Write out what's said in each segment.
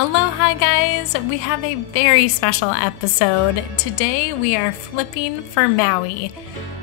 Aloha guys! We have a very special episode. Today we are flipping for Maui.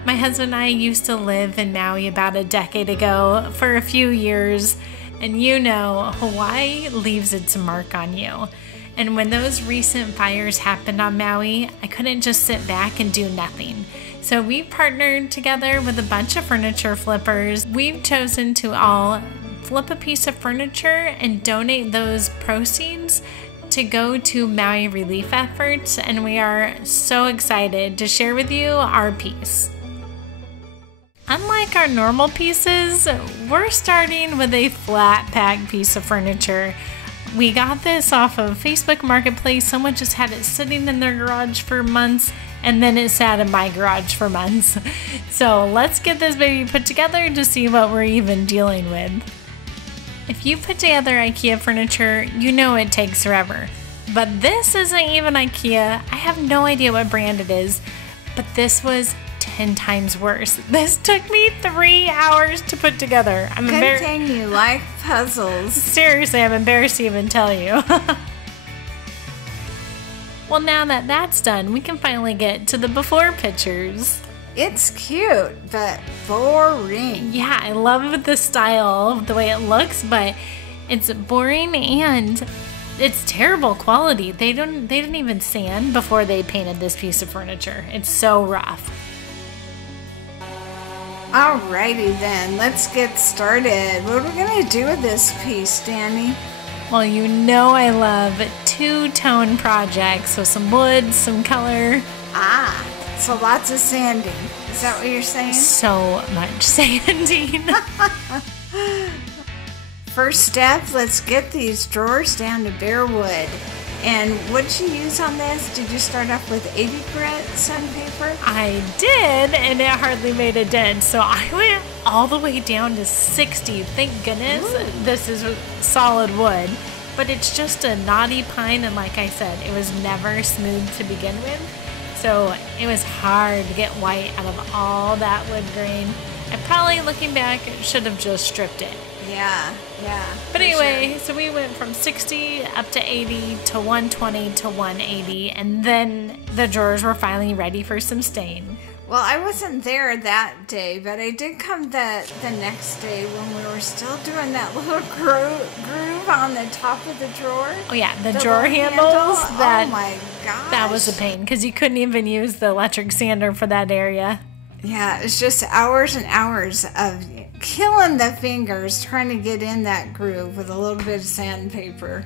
My husband and I used to live in Maui about a decade ago for a few years, and you know, Hawaii leaves its mark on you. And when those recent fires happened on Maui, I couldn't just sit back and do nothing. So we partnered together with a bunch of furniture flippers. We've chosen to all flip a piece of furniture and donate those proceeds to go to Maui relief efforts, and we are so excited to share with you our piece. Unlike our normal pieces, we're starting with a flat pack piece of furniture. We got this off of Facebook Marketplace. Someone just had it sitting in their garage for months, and then it sat in my garage for months. So let's get this baby put together to see what we're even dealing with. If you put together IKEA furniture, you know it takes forever. But this isn't even IKEA. I have no idea what brand it is, but this was 10 times worse. This took me 3 hours to put together. Good thing you like puzzles. Seriously, I'm embarrassed to even tell you. Well, now that that's done, we can finally get to the before pictures. It's cute, but boring. Yeah, I love the style, the way it looks, but it's boring and it's terrible quality. They didn't even sand before they painted this piece of furniture. It's so rough. Alrighty then, let's get started. What are we gonna do with this piece, Dani? Well, you know I love two-tone projects, so some wood, some color. So lots of sanding. Is that what you're saying? So much sanding. First step, let's get these drawers down to bare wood. And what did you use on this? Did you start off with 80 grit sandpaper? I did, and it hardly made a dent. So I went all the way down to 60. Thank goodness. Ooh. This is solid wood. But it's just a knotty pine, and like I said, it was never smooth to begin with. So it was hard to get white out of all that wood grain. I probably, looking back, should have just stripped it. Yeah. But anyway, sure. So we went from 60 up to 80 to 120 to 180, and then the drawers were finally ready for some stain. Well, I wasn't there that day, but I did come the next day when we were still doing that little groove on the top of the drawer. Oh yeah, the drawer handles. Oh my gosh. That was a pain because you couldn't even use the electric sander for that area. Yeah, it's just hours and hours of killing the fingers trying to get in that groove with a little bit of sandpaper.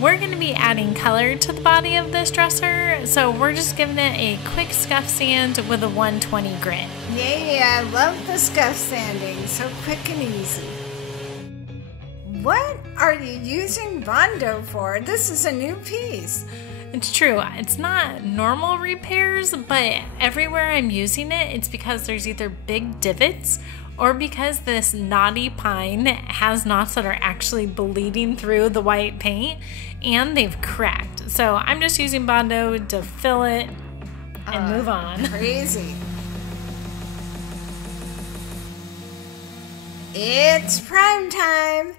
We're going to be adding color to the body of this dresser, so we're just giving it a quick scuff sand with a 120 grit. Yeah, I love the scuff sanding, so quick and easy. What are you using Bondo for? This is a new piece. It's true. It's not normal repairs, but everywhere I'm using it, it's because there's either big divots or because this knotty pine has knots that are actually bleeding through the white paint and they've cracked. So I'm just using Bondo to fill it and move on. Crazy. It's prime time.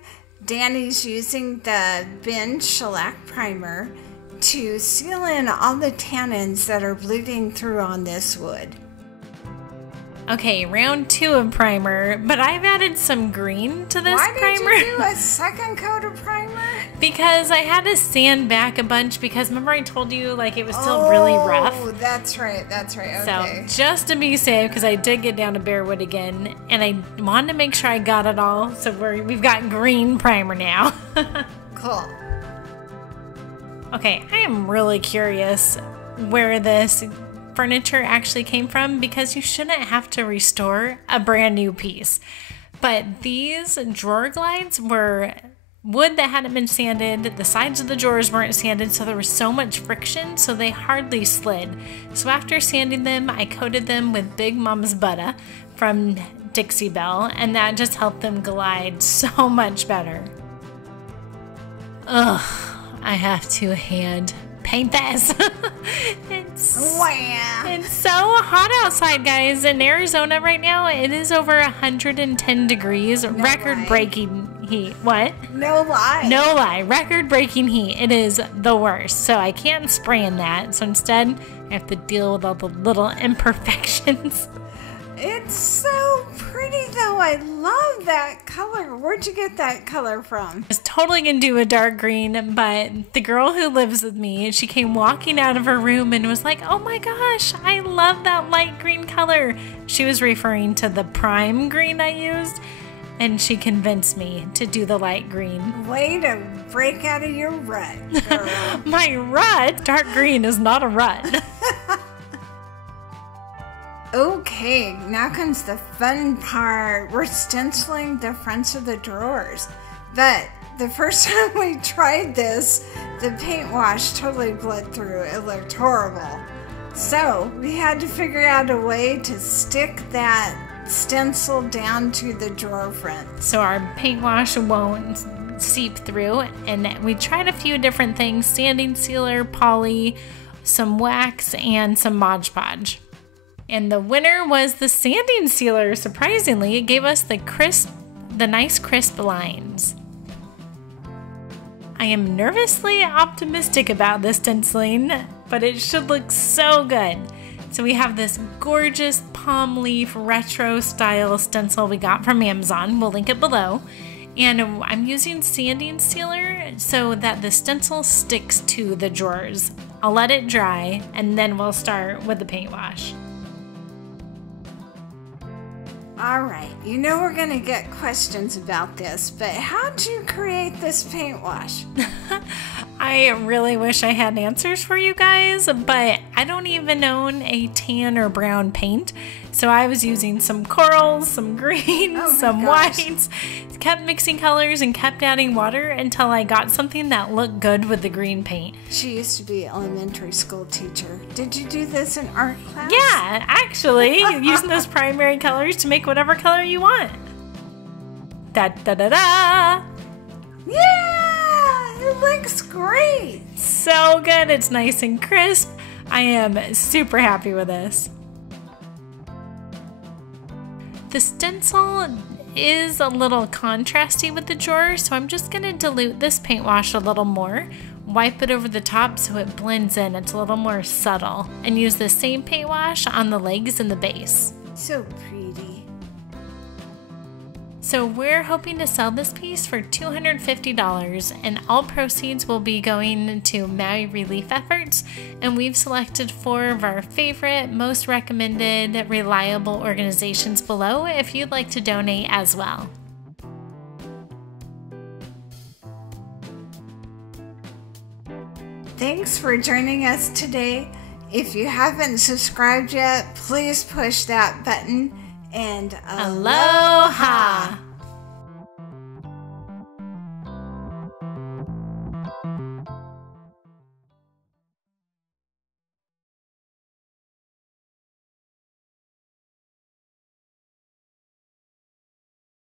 Dani's using the Ben shellac primer to seal in all the tannins that are bleeding through on this wood. Okay, round 2 of primer, but I've added some green to this primer. Why did you do a second coat of primer? Because I had to sand back a bunch because remember I told you like it was still really rough? Oh, that's right, okay. So just to be safe, because I did get down to bare wood again, and I wanted to make sure I got it all, so we've got green primer now. Cool. Okay, I am really curious where this furniture actually came from because you shouldn't have to restore a brand new piece. But these drawer glides were wood that hadn't been sanded. The sides of the drawers weren't sanded, so there was so much friction, so they hardly slid. So after sanding them, I coated them with Big Mom's Butter from Dixie Belle, and that just helped them glide so much better. Ugh. I have to hand paint this. It's Wow. so hot outside, guys. In Arizona right now, it is over 110 degrees. Record-breaking heat. What? No lie. No lie. Record-breaking heat. It is the worst. So I can't spray in that. So instead, I have to deal with all the little imperfections. It's so pretty, though. I love that color. Where'd you get that color from? I was totally going to do a dark green, but the girl who lives with me, she came walking out of her room and was like, oh my gosh, I love that light green color. She was referring to the prime green I used, and she convinced me to do the light green. Way to break out of your rut, girl. My rut? Dark green is not a rut. Okay, now comes the fun part. We're stenciling the fronts of the drawers. But the first time we tried this, the paint wash totally bled through. It looked horrible. So we had to figure out a way to stick that stencil down to the drawer front. So our paint wash won't seep through, and we tried a few different things: sanding sealer, poly, some wax, and some Mod Podge. And the winner was the sanding sealer. Surprisingly, it gave us the nice crisp lines. I am nervously optimistic about this stenciling, but it should look so good. So we have this gorgeous palm leaf retro style stencil we got from Amazon. We'll link it below. And I'm using sanding sealer so that the stencil sticks to the drawers. I'll let it dry, and then we'll start with the paint wash. All right, you know we're going to get questions about this, but how'd you create this paint wash? I really wish I had answers for you guys, but I don't even own a tan or brown paint. So I was using some corals, some greens, some whites, kept mixing colors and kept adding water until I got something that looked good with the green paint. She used to be an elementary school teacher. Did you do this in art class? Yeah, actually, using those primary colors to make whatever color you want. Da da da da! Yeah! It looks great! So good, it's nice and crisp. I am super happy with this. The stencil is a little contrasty with the drawer, so I'm just going to dilute this paint wash a little more, wipe it over the top so it blends in, it's a little more subtle, and use the same paint wash on the legs and the base. So pretty. So we're hoping to sell this piece for $250, and all proceeds will be going to Maui relief efforts, and we've selected 4 of our favorite, most recommended, reliable organizations below if you'd like to donate as well. Thanks for joining us today. If you haven't subscribed yet, please push that button. And Aloha!